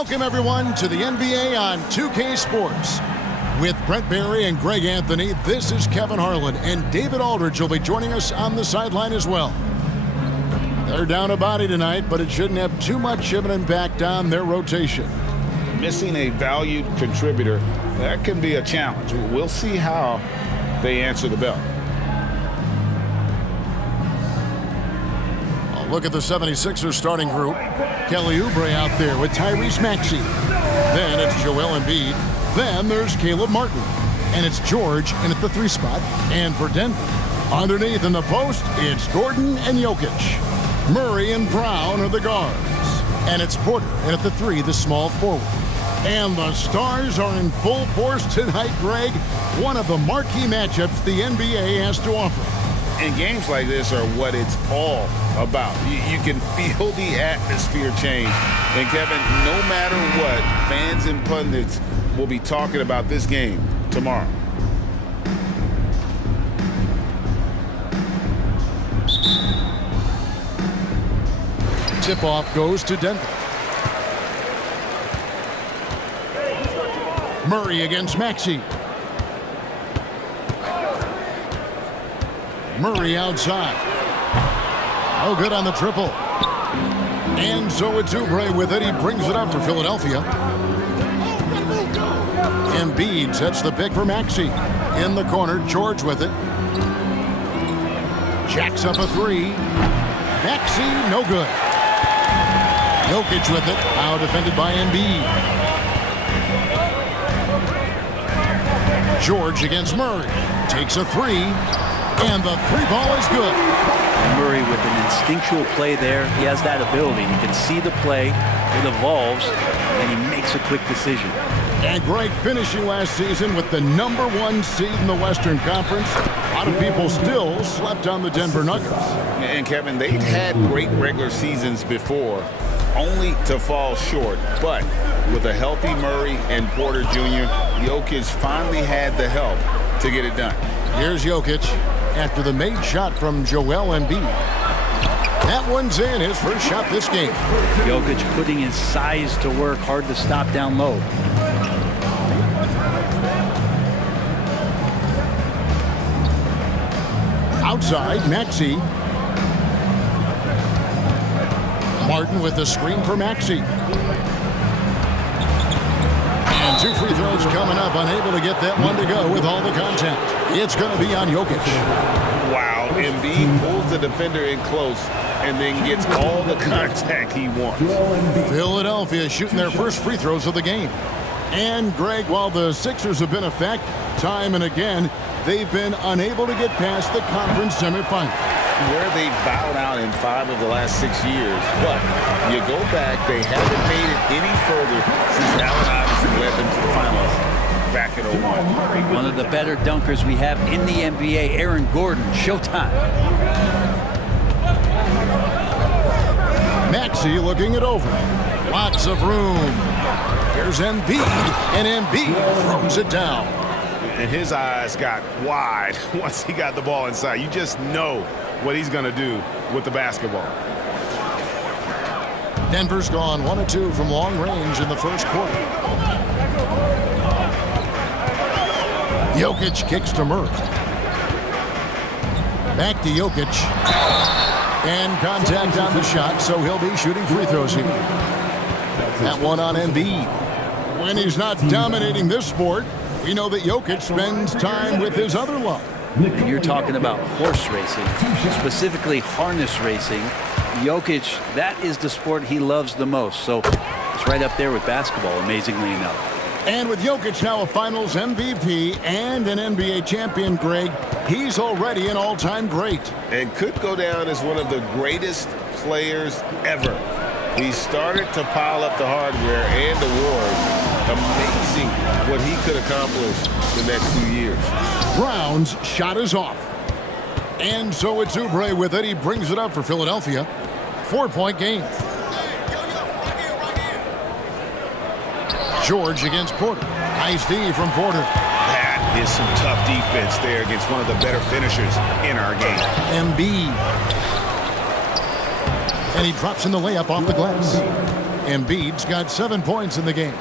Welcome, everyone, to the NBA on 2K Sports. With Brent Barry and Greg Anthony, this is Kevin Harlan, and David Aldridge will be joining us on the sideline as well. They're down a body tonight, but it shouldn't have too much of an impact on their rotation. Missing a valued contributor, that can be a challenge. We'll see how they answer the bell. Look at the 76ers starting group. Kelly Oubre out there with Tyrese Maxey. Then it's Joel Embiid. Then there's Caleb Martin. And it's George in at the 3 spot. And for Denver, underneath in the post, it's Gordon and Jokic. Murray and Brown are the guards. And it's Porter in at the 3, the small forward. And the Stars are in full force tonight, Greg. One of the marquee matchups the NBA has to offer. And games like this are what it's all about. You can feel the atmosphere change. And Kevin, no matter what, fans and pundits will be talking about this game tomorrow. Tip-off goes to Denver. Murray against Maxey. Murray outside. Oh, good on the triple. And so it's Oubre with it. He brings it up for Philadelphia. Embiid sets the pick for Maxey. In the corner, George with it. Jacks up a 3. Maxey, no good. Jokic with it. Now defended by Embiid. George against Murray. Takes a 3. And the 3-ball is good. And Murray with an instinctual play there. He has that ability. You can see the play. It evolves, and he makes a quick decision. And Greg, finishing last season with the #1 seed in the Western Conference. A lot of people still slept on the Denver Nuggets. And Kevin, they've had great regular seasons before, only to fall short. But with a healthy Murray and Porter Jr., Jokic finally had the help to get it done. Here's Jokic after the made shot from Joel Embiid. That one's in, his first shot this game. Jokic putting his size to work, hard to stop down low. Outside, Maxey. Martin with the screen for Maxey. And 2 free throws coming up, unable to get that one to go with all the contact. It's going to be on Jokic. Wow, Embiid pulls the defender in close and then gets all the contact he wants. Philadelphia shooting their first free throws of the game. And Greg, while the Sixers have been a fact time and again, they've been unable to get past the conference semifinal. Where they bowed out in 5 of the last 6 years. But you go back, they haven't made it any further since Allen Iverson led them to the finals back in 01. One of the better dunkers we have in the NBA, Aaron Gordon. Showtime. Maxey looking it over. Lots of room. Here's Embiid, and Embiid throws it down. And his eyes got wide once he got the ball inside. You just know what he's going to do with the basketball. Denver's gone 1 of 2 from long range in the first quarter. Jokic kicks to Murray. Back to Jokic. And contact on the shot, so he'll be shooting free throws here. That one on Embiid. When he's not dominating this sport, we know that Jokic spends time with his other love. And you're talking about horse racing, specifically harness racing. Jokic, that is the sport he loves the most. So it's right up there with basketball, amazingly enough. And with Jokic now a Finals MVP and an NBA champion, Greg, he's already an all-time great. And could go down as one of the greatest players ever. He started to pile up the hardware and awards. Amazing what he could accomplish the next few years. Brown's shot is off. And so it's Oubre with it. He brings it up for Philadelphia. 4-point game. George against Porter. Nice D from Porter. That is some tough defense there against one of the better finishers in our game. Embiid. And he drops in the layup off the glass. Embiid's got 7 points in the game.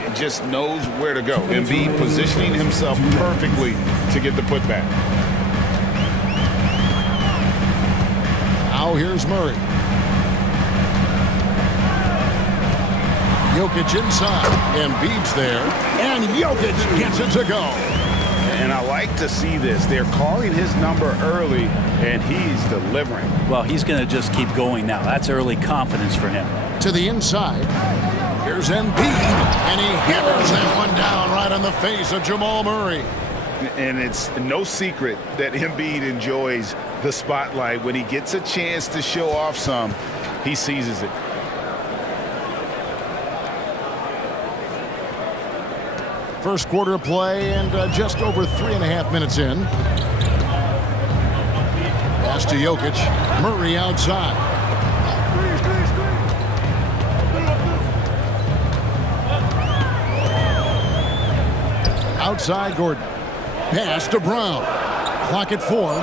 It just knows where to go. Embiid positioning himself perfectly to get the putback. Now here's Murray. Jokic inside. Embiid's there. And Jokic gets it to go. And I like to see this. They're calling his number early, and he's delivering. Well, he's going to just keep going now. That's early confidence for him. To the inside. Here's Embiid. And he hammers that one down right on the face of Jamal Murray. And it's no secret that Embiid enjoys the spotlight. When he gets a chance to show off some, he seizes it. First quarter of play and just over 3.5 minutes in. Pass to Jokic. Murray outside. Outside Gordon. Pass to Brown. Clock at 4.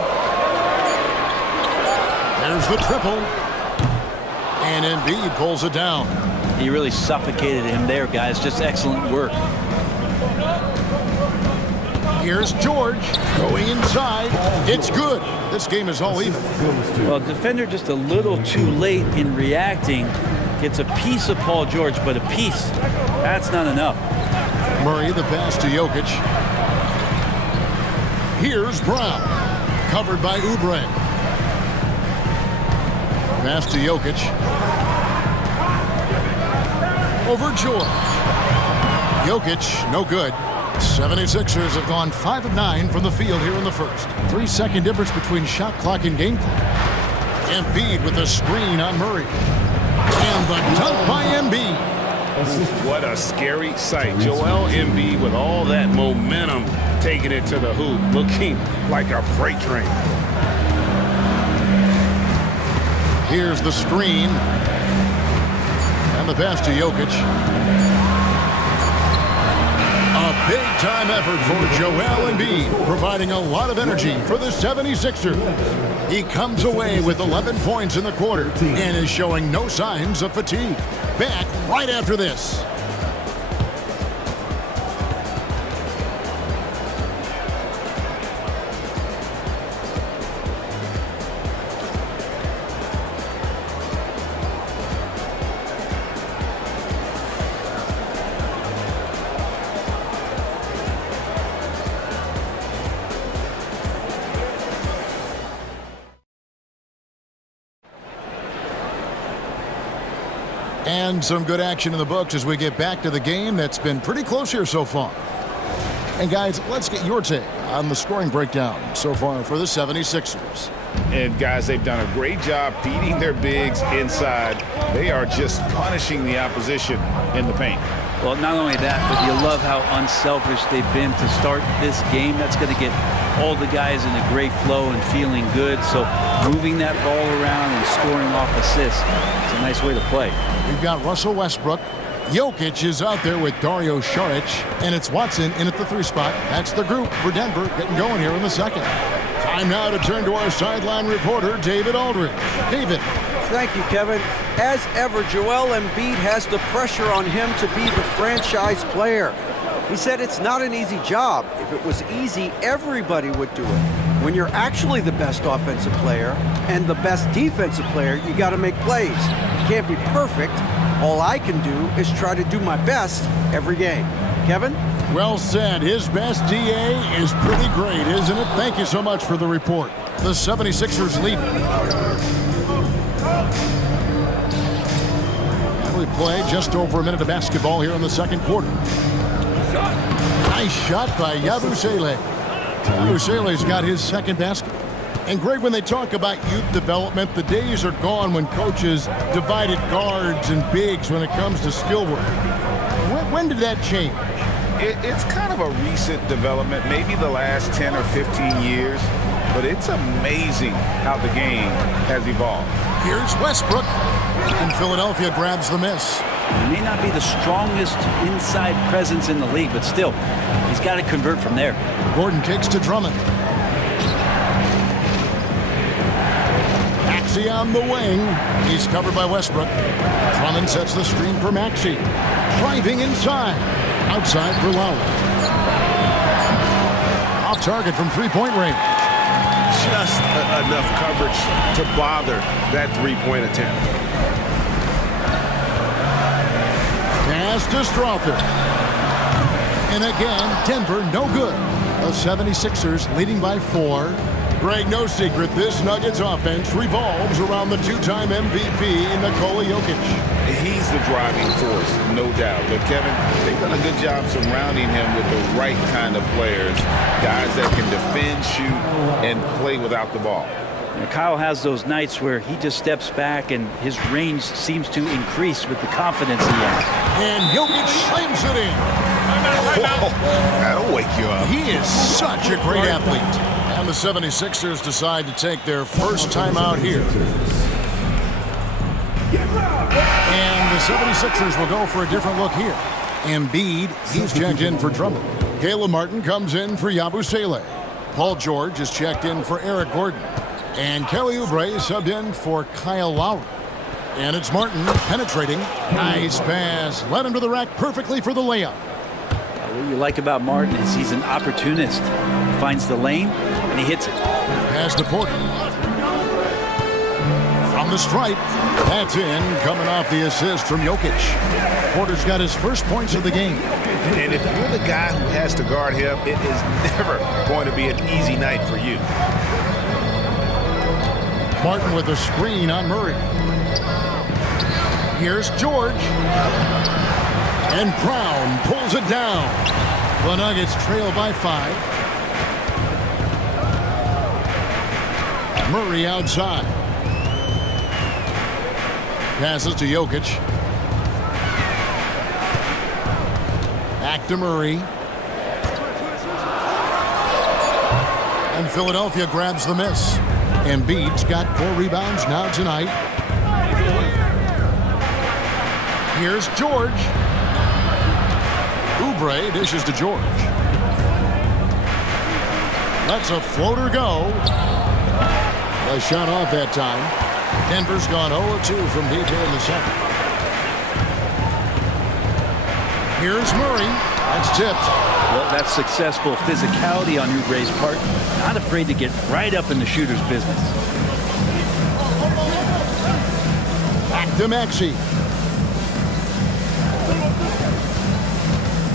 There's the triple. And Embiid pulls it down. He really suffocated him there, guys. Just excellent work. Here's George going inside. It's good. This game is all even. Well, defender just a little too late in reacting. Gets a piece of Paul George, but a piece, that's not enough. Murray, the pass to Jokic. Here's Brown. Covered by Oubre. Pass to Jokic. Over George. Jokic, no good. 76ers have gone 5 of 9 from the field here in the first. 3-second difference between shot clock and game clock. Embiid with a screen on Murray. And the dunk by Embiid. What a scary sight. Joel Embiid with all that momentum taking it to the hoop, looking like a freight train. Here's the screen. And the pass to Jokic. A big-time effort for Joel Embiid, providing a lot of energy for the 76ers. He comes away with 11 points in the quarter and is showing no signs of fatigue. Back right after this. And some good action in the books as we get back to the game that's been pretty close here so far. And guys, let's get your take on the scoring breakdown so far for the 76ers. And guys, they've done a great job feeding their bigs inside. They are just punishing the opposition in the paint. Well, not only that, but you love how unselfish they've been to start this game. That's going to get all the guys in a great flow and feeling good. So moving that ball around and scoring off assists, it's a nice way to play. We've got Russell Westbrook. Jokic is out there with Dario Saric, and it's Watson in at the 3 spot. That's the group for Denver getting going here in the second. Time now to turn to our sideline reporter, David Aldridge. David. Thank you, Kevin. As ever, Joel Embiid has the pressure on him to be the franchise player. He said it's not an easy job. If it was easy, everybody would do it. When you're actually the best offensive player and the best defensive player, you got to make plays. You can't be perfect. All I can do is try to do my best every game. Kevin? Well said. His best DA is pretty great, isn't it? Thank you so much for the report. The 76ers lead. And we play just over a minute of basketball here in the second quarter. Nice shot by Yabusele. Yabusele's got his second basket. And Greg, when they talk about youth development, the days are gone when coaches divided guards and bigs when it comes to skill work. When did that change? It's kind of a recent development, maybe the last 10 or 15 years, but it's amazing how the game has evolved. Here's Westbrook, and Philadelphia grabs the miss. He may not be the strongest inside presence in the league, but still, he's got to convert from there. Gordon kicks to Drummond. Maxey on the wing. He's covered by Westbrook. Drummond sets the screen for Maxey. Driving inside. Outside for Lowry. Off target from three-point range. Just enough coverage to bother that three-point attempt. Pass to Strother. And again, Denver no good. The 76ers leading by 4. Greg, no secret, this Nuggets offense revolves around the two-time MVP, Nikola Jokic. He's the driving force, no doubt. But Kevin, they've done a good job surrounding him with the right kind of players. Guys that can defend, shoot, and play without the ball. Now, Kyle has those nights where he just steps back and his range seems to increase with the confidence he has. And Jokic slams it in. Whoa, that'll wake you up. He is such a great athlete. And the 76ers decide to take their first time out here. And the 76ers will go for a different look here. Embiid, he's checked in for Drummond. Caleb Martin comes in for Yabusele. Paul George is checked in for Eric Gordon. And Kelly Oubre is subbed in for Kyle Lowry. And it's Martin penetrating. Nice pass. Led him to the rack perfectly for the layup. What you like about Martin is he's an opportunist. He finds the lane and he hits it. Pass to Porter. From the stripe. That's in, coming off the assist from Jokic. Porter's got his first points of the game. And if you're the guy who has to guard him, it is never going to be an easy night for you. Martin with a screen on Murray. Here's George. And Brown pulls it down. The Nuggets trail by 5. Murray outside. Passes to Jokic. Back to Murray. And Philadelphia grabs the miss. Embiid's got 4 rebounds now tonight. Here's George. Oubre dishes to George. Lets a floater go. A shot off that time. Denver's gone 0-2 from deep here in the second. Here's Murray. That's tipped. Well, that's successful physicality on Oubre's part. Not afraid to get right up in the shooter's business. Back to Maxey.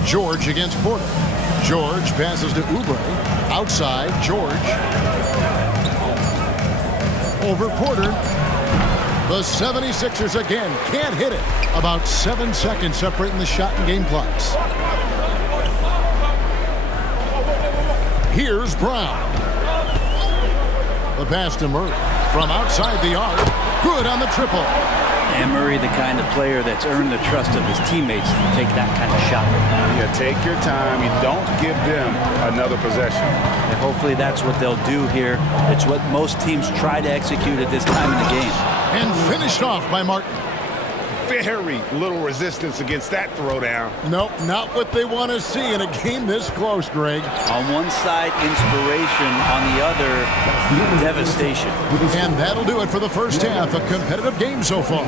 George against Porter. George passes to Oubre. Outside, George. Over Porter. The 76ers again can't hit it. About 7 seconds separating the shot and game clocks. Here's Brown. The pass to Murray. From outside the arc. Good on the triple. And Murray, the kind of player that's earned the trust of his teammates to take that kind of shot. Yeah, take your time. You don't give them another possession. And hopefully that's what they'll do here. It's what most teams try to execute at this time in the game. And finished off by Martin. Very little resistance against that throwdown. Nope, not what they want to see in a game this close, Greg. On one side, inspiration. On the other, devastation. And that'll do it for the first half. A competitive game so far.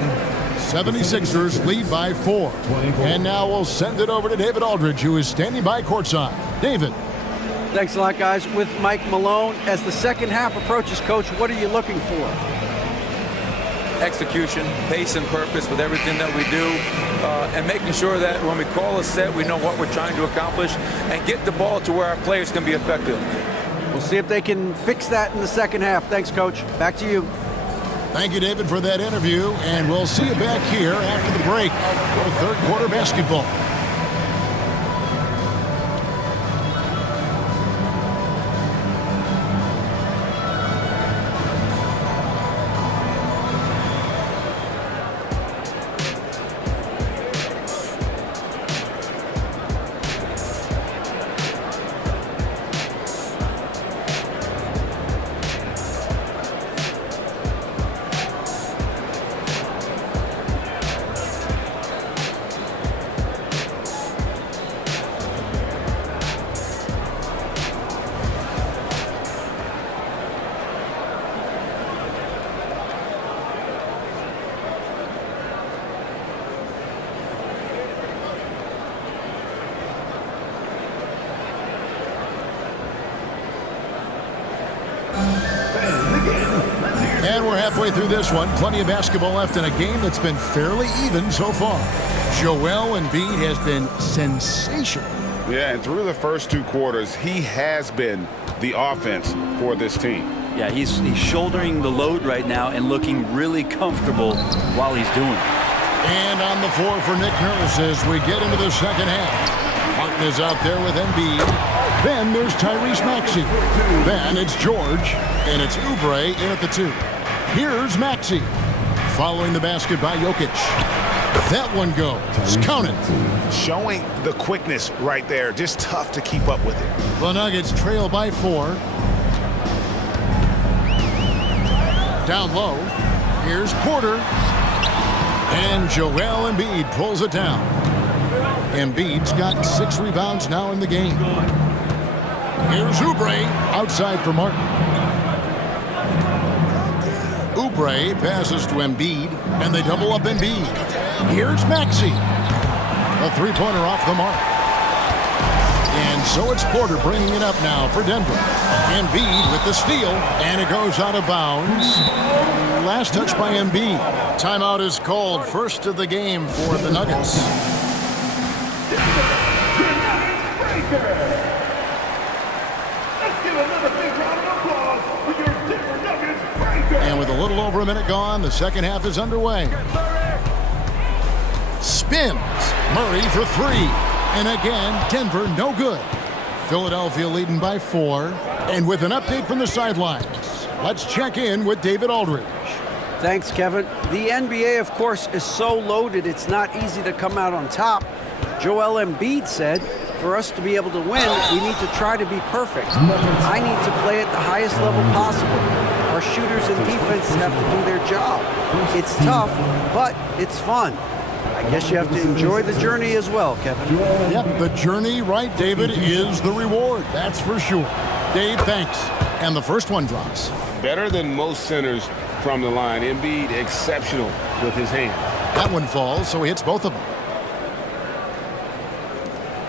76ers lead by 4. And now we'll send it over to David Aldridge, who is standing by courtside. David. Thanks a lot, guys. With Mike Malone, as the second half approaches, Coach, what are you looking for? Execution, pace and purpose with everything that we do, and making sure that when we call a set, we know what we're trying to accomplish and get the ball to where our players can be effective. We'll see if they can fix that in the second half. Thanks, Coach. Back to you. Thank you, David, for that interview, and we'll see you back here after the break for third quarter basketball. And we're halfway through this one. Plenty of basketball left in a game that's been fairly even so far. Joel Embiid has been sensational. Yeah, and through the first 2 quarters, he has been the offense for this team. Yeah, he's shouldering the load right now and looking really comfortable while he's doing it. And on the floor for Nick Nurse as we get into the second half. Martin is out there with Embiid. Then there's Tyrese Maxey. Then it's George. And it's Oubre in at the 2. Here's Maxey. Following the basket by Jokic. That one goes. Count it. Showing the quickness right there. Just tough to keep up with it. The Nuggets trail by 4. Down low. Here's Porter. And Joel Embiid pulls it down. Embiid's got 6 rebounds now in the game. Here's Oubre outside for Martin. Oubre passes to Embiid, and they double up Embiid. Here's Maxey. A 3-pointer off the mark. And so it's Porter bringing it up now for Denver. Embiid with the steal, and it goes out of bounds. Last touch by Embiid. Timeout is called. First of the game for the Nuggets. And with a little over a minute gone, the second half is underway. Spins. Murray for 3. And again, Denver no good. Philadelphia leading by 4. And with an update from the sidelines, let's check in with David Aldridge. Thanks, Kevin. The NBA, of course, is so loaded it's not easy to come out on top. Joel Embiid said, for us to be able to win, we need to try to be perfect. I need to play at the highest level possible. Our shooters and defenses have to do their job. It's tough, but it's fun. I guess you have to enjoy the journey as well, Kevin. Yep, the journey, right, David, is the reward. That's for sure. Dave, thanks. And the first one drops. Better than most centers from the line. Embiid exceptional with his hand. That one falls, so he hits both of them.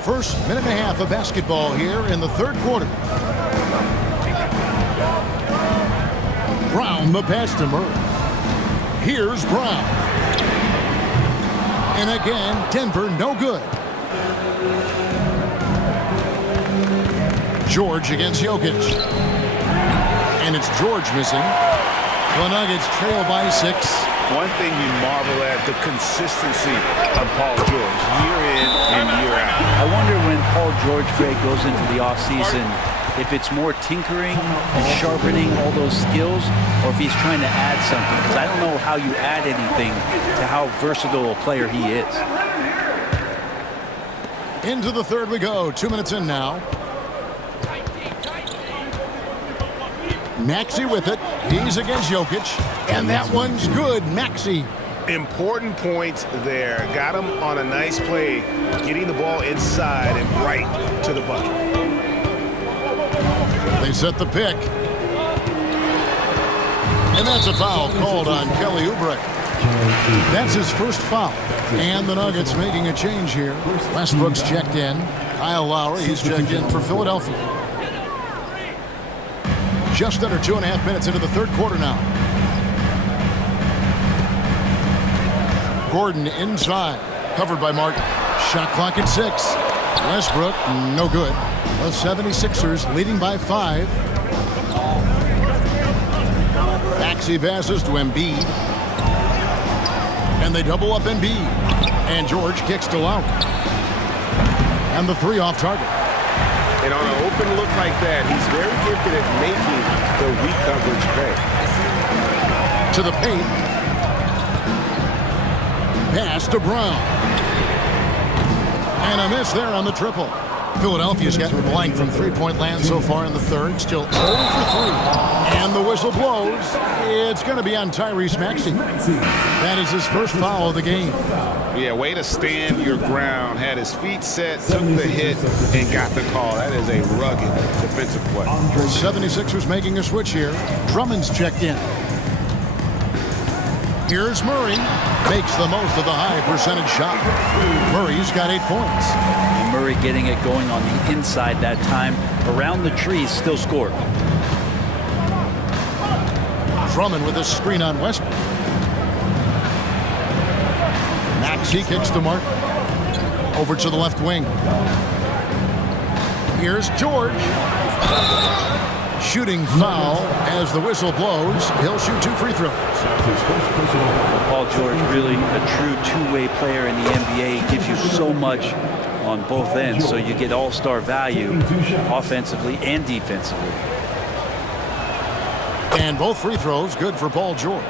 First minute and a half of basketball here in the third quarter. Brown the pass to Murray. Here's Brown. And again, Denver no good. George against Jokic. And it's George missing. The Nuggets trail by 6. One thing you marvel at, the consistency of Paul George, year in and year out. I wonder when Paul George, Greg, goes into the offseason, if it's more tinkering and sharpening all those skills, or if he's trying to add something. Because I don't know how you add anything to how versatile a player he is. Into the third we go. 2 minutes in now. Maxey with it. He's against Jokic. And that one's good. Maxey. Important points there. Got him on a nice play, getting the ball inside and right to the bucket. They set the pick. And that's a foul called on Kelly Oubre. That's his first foul. And the Nuggets making a change here. Westbrook's checked in. Kyle Lowry, he's checked in for Philadelphia. Just under 2.5 minutes into the third quarter now. Gordon inside, covered by Martin. Shot clock at 6. Westbrook, no good. The 76ers leading by 5. Maxey passes to Embiid. And they double up Embiid. And George kicks to Lowry. And the 3 off target. And on an open look like that, he's very gifted at making the weak coverage pay. To the paint. Pass to Brown. And a miss there on the triple. Philadelphia's gotten blank from three-point land so far in the third. Still 0 for 3. And the whistle blows. It's going to be on Tyrese Maxey. That is his first foul of the game. Yeah, way to stand your ground. Had his feet set, took the hit, and got the call. That is a rugged defensive play. The 76ers making a switch here. Drummond's checked in. Here's Murray. Makes the most of the high percentage shot. Murray's got 8 points. And Murray getting it going on the inside that time. Around the trees, still scored. Drummond with a screen on Westbrook. Maxey kicks to Martin. Over to the left wing. Here's George. Shooting foul as the whistle blows. He'll shoot 2 free throws. Paul George, really a true two-way player in the NBA. He gives you so much on both ends, so you get all-star value offensively and defensively. And both free throws good for Paul George.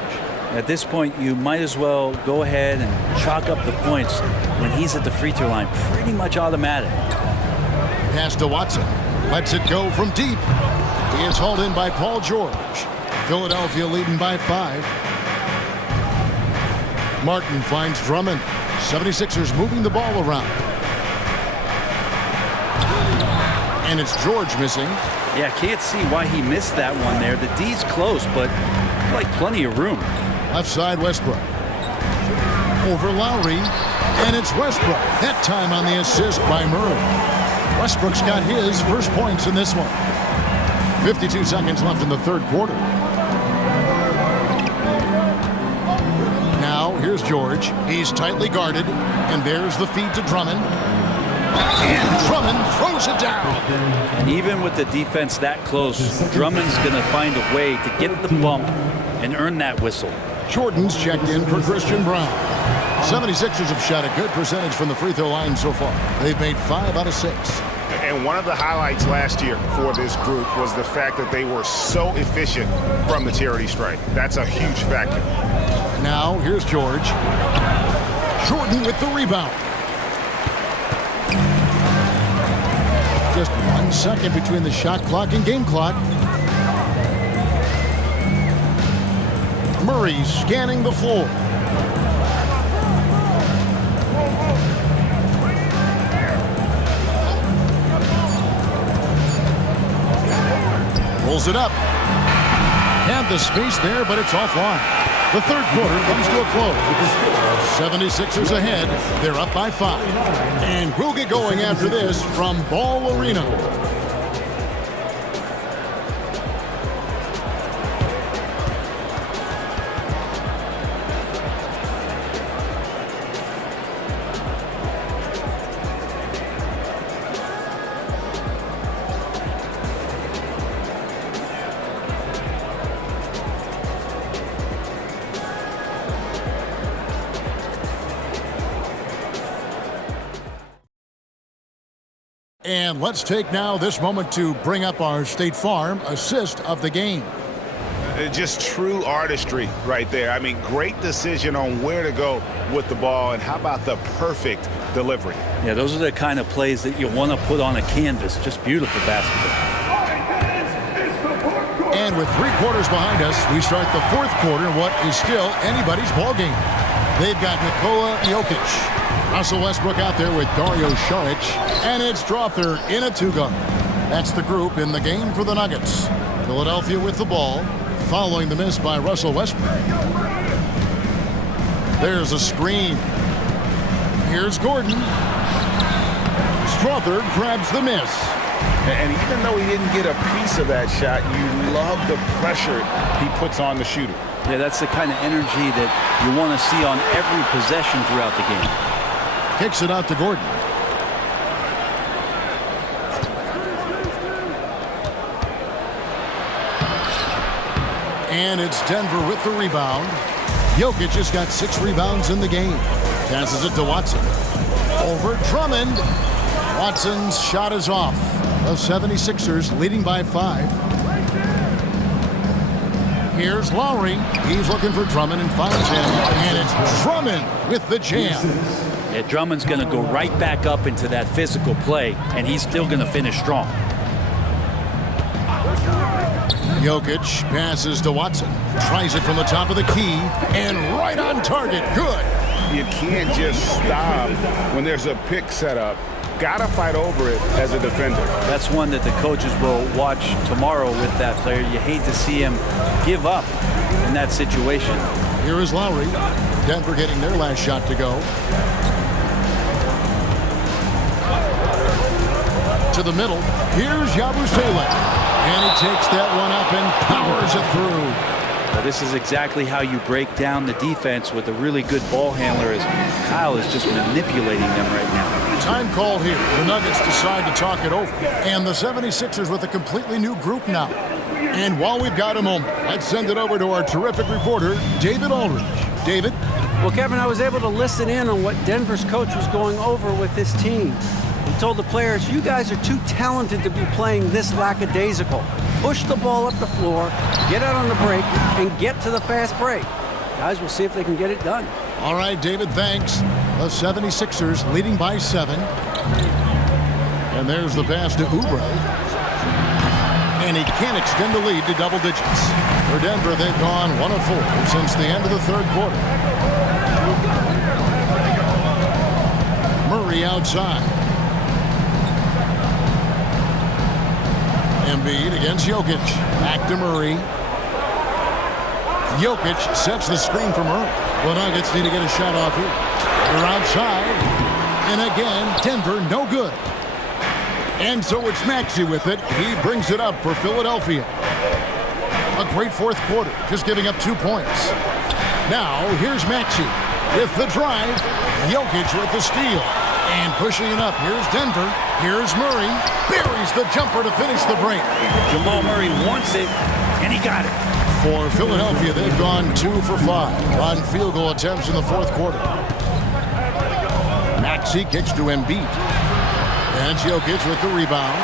At this point, you might as well go ahead and chalk up the points when he's at the free throw line. Pretty much automatic. Pass to Watson. Lets it go from deep. He is hauled in by Paul George. Philadelphia leading by 5. Martin finds Drummond. 76ers moving the ball around. And it's George missing. Yeah, can't see why he missed that one there. The D's close, but like plenty of room. Left side, Westbrook. Over Lowry. And it's Westbrook. That time on the assist by Murray. Westbrook's got his first points in this one. 52 seconds left in the third quarter. Now, here's George. He's tightly guarded. And there's the feed to Drummond. And Drummond throws it down. And even with the defense that close, Drummond's going to find a way to get the bump and earn that whistle. Jordan's checked in for Christian Brown. 76ers have shot a good percentage from the free throw line so far. They've made 5 out of 6. And one of the highlights last year for this group was the fact that they were so efficient from the charity stripe. That's a huge factor. Now, here's George. Jordan with the rebound. Just 1 second between the shot clock and game clock. Murray scanning the floor. Pulls it up. Had the space there, but it's offline. The third quarter comes to a close. 76ers ahead. They're up by 5. And we'll get going after this from Ball Arena. And let's take now this moment to bring up our State Farm assist of the game. Just true artistry right there. I mean, great decision on where to go with the ball, and how about the perfect delivery? Yeah, those are the kind of plays that you want to put on a canvas. Just beautiful basketball. And with 3 quarters behind us, we start the fourth quarter in what is still anybody's ball game. They've got Nikola Jokic. Russell Westbrook out there with Dario Saric. And it's Strother in a 2-guard. That's the group in the game for the Nuggets. Philadelphia with the ball, following the miss by Russell Westbrook. There's a screen. Here's Gordon. Strother grabs the miss. And even though he didn't get a piece of that shot, you love the pressure he puts on the shooter. Yeah, that's the kind of energy that you want to see on every possession throughout the game. Kicks it out to Gordon. And it's Denver with the rebound. Jokic has got 6 rebounds in the game. Passes it to Watson. Over Drummond. Watson's shot is off. The 76ers leading by 5. Here's Lowry. He's looking for Drummond and finds him. And it's Drummond with the jam. Yeah, Drummond's going to go right back up into that physical play, and he's still going to finish strong. Jokic passes to Watson. Tries it from the top of the key. And right on target. Good. You can't just stop when there's a pick set up. Gotta fight over it as a defender. That's one that the coaches will watch tomorrow with that player. You hate to see him give up in that situation. Here is Lowry. Denver getting their last shot to go. To the middle. Here's Yabusele. And he takes that one up and powers it through. This is exactly how you break down the defense with a really good ball handler, as Kyle is just manipulating them right now. Time called here. The Nuggets decide to talk it over. And the 76ers with a completely new group now. And while we've got a moment, let's send it over to our terrific reporter, David Aldridge. David? Well, Kevin, I was able to listen in on what Denver's coach was going over with this team. He told the players, you guys are too talented to be playing this lackadaisical. Push the ball up the floor, get out on the break, and get to the fast break. Guys, we'll see if they can get it done. All right, David, thanks. The 76ers leading by 7. And there's the pass to Oubre. And he can't extend the lead to double digits. For Denver, they've gone 1 of 4 since the end of the third quarter. Murray outside. Embiid against Jokic. Back to Murray. Jokic sets the screen for Murray. The Nuggets need to get a shot off here. They're outside. And again, Denver no good. And so it's Maxey with it. He brings it up for Philadelphia. A great fourth quarter, just giving up 2 points. Now, here's Maxey with the drive. Jokic with the steal. And pushing it up. Here's Denver. Here's Murray. Buries the jumper to finish the break. Jamal Murray wants it, and he got it. For Philadelphia, they've gone 2 for 5 on field goal attempts in the fourth quarter. Maxey kicks to Embiid. And Jokic with the rebound.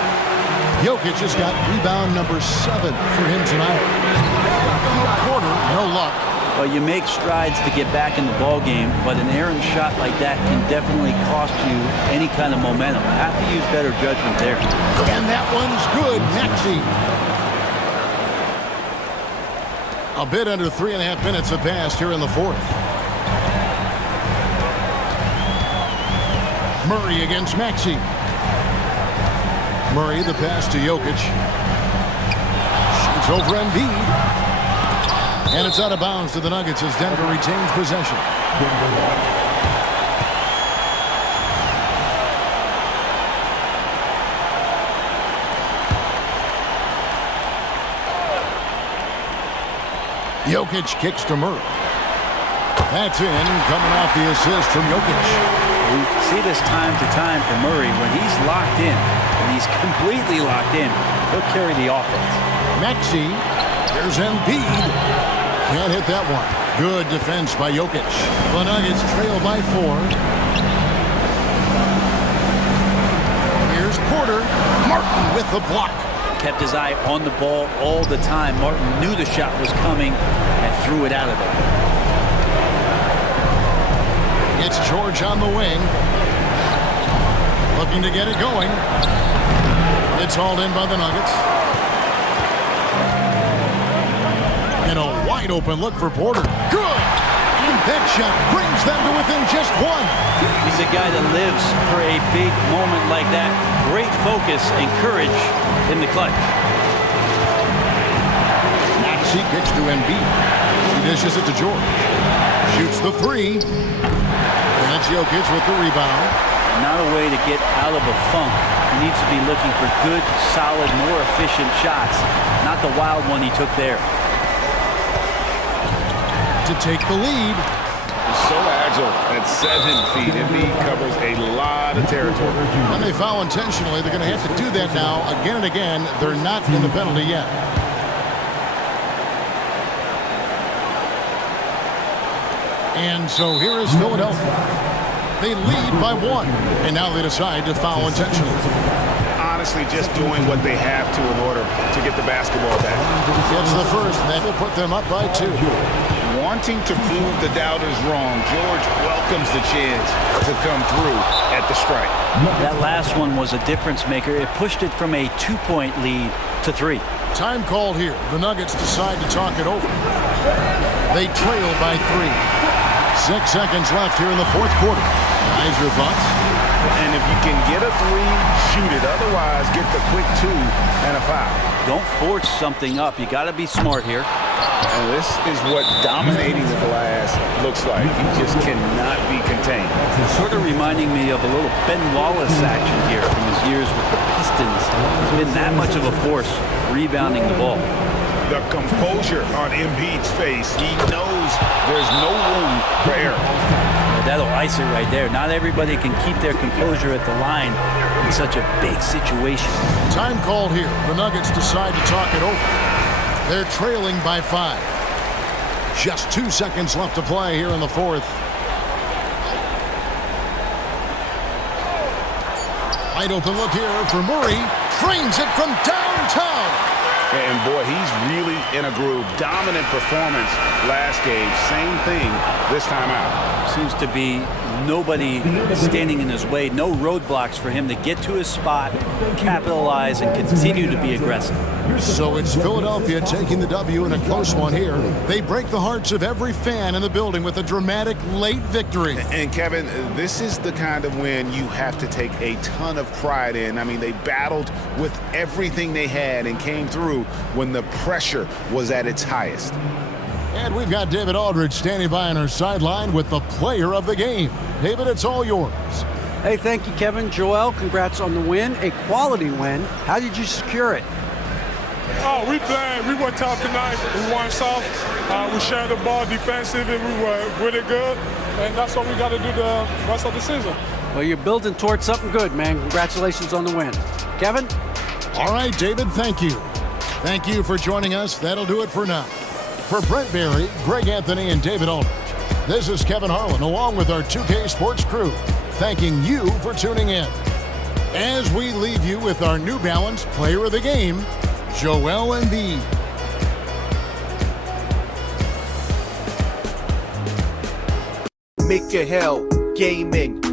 Jokic has got rebound number 7 for him tonight. Porter, no luck. Well, you make strides to get back in the ball game, but an errant shot like that can definitely cost you any kind of momentum. Have to use better judgment there. And that one's good. Maxey. A bit under 3.5 minutes have passed here in the fourth. Murray against Maxey. Murray, the pass to Jokic. Shoots over Embiid. And it's out of bounds to the Nuggets as Denver retains possession. Jokic kicks to Murray. That's in, coming off the assist from Jokic. We see this time to time from Murray. When he's locked in, when he's completely locked in, he'll carry the offense. Maxey, there's Embiid. Can't hit that one. Good defense by Jokic. The Nuggets trail by 4. Here's Porter. Martin with the block. Kept his eye on the ball all the time. Martin knew the shot was coming and threw it out of there. It's George on the wing. Looking to get it going. It's hauled in by the Nuggets. And a wide open look for Porter. Good! And that shot brings them to within just 1. He's a guy that lives for a big moment like that. Great focus and courage in the clutch. Maxey kicks to Embiid. He dishes it to George. Shoots the 3. And it's Jokic with the rebound. Not a way to get out of a funk. He needs to be looking for good, solid, more efficient shots. Not the wild one he took there. To take the lead. He's so agile at 7 feet. Embiid covers a lot of territory. When they foul intentionally, they're going to have to do that now again and again. They're not in the penalty yet. And so here is Philadelphia. They lead by 1, and now they decide to foul intentionally. Honestly, just doing what they have to in order to get the basketball back. Gets the first, and that will put them up by 2. Wanting to prove the doubters wrong, George welcomes the chance to come through at the strike. That last one was a difference maker. It pushed it from a 2-point lead to 3. Time called here. The Nuggets decide to talk it over. They trail by 3. 6 seconds left here in the fourth quarter. Guys, your thoughts? And if you can get a 3, shoot it. Otherwise, get the quick 2 and a foul. Don't force something up. You got to be smart here. And this is what dominating the glass looks like. You just cannot be contained. Sort of reminding me of a little Ben Wallace action here from his years with the Pistons. He's been that much of a force rebounding the ball. the composure on Embiid's face. He knows there's no room for error. That'll ice it right there. Not everybody can keep their composure at the line in such a big situation. Time called here. The Nuggets decide to talk it over. They're trailing by 5. Just 2 seconds left to play here in the fourth. Wide open look here for Murray. Trains it from downtown. And boy, he's really in a groove. Dominant performance last game. Same thing this time out. Seems to be nobody standing in his way. No roadblocks for him to get to his spot, capitalize, and continue to be aggressive. So it's Philadelphia taking the W in a close one here. They break the hearts of every fan in the building with a dramatic late victory. And Kevin, this is the kind of win you have to take a ton of pride in. I mean, they battled with everything they had and came through when the pressure was at its highest. And we've got David Aldridge standing by on our sideline with the player of the game. David, it's all yours. Hey, thank you, Kevin. Joel, congrats on the win, a quality win. How did you secure it? Oh, we played. We were tough tonight. We won soft. We shared the ball defensive, and we were really good. And that's what we got to do the rest of the season. Well, you're building towards something good, man. Congratulations on the win. Kevin? All right, David, thank you. Thank you for joining us. That'll do it for now. For Brent Barry, Greg Anthony, and David Aldridge, this is Kevin Harlan along with our 2K Sports crew, thanking you for tuning in. As we leave you with our New Balance Player of the Game, Joel Embiid. Make your hell gaming.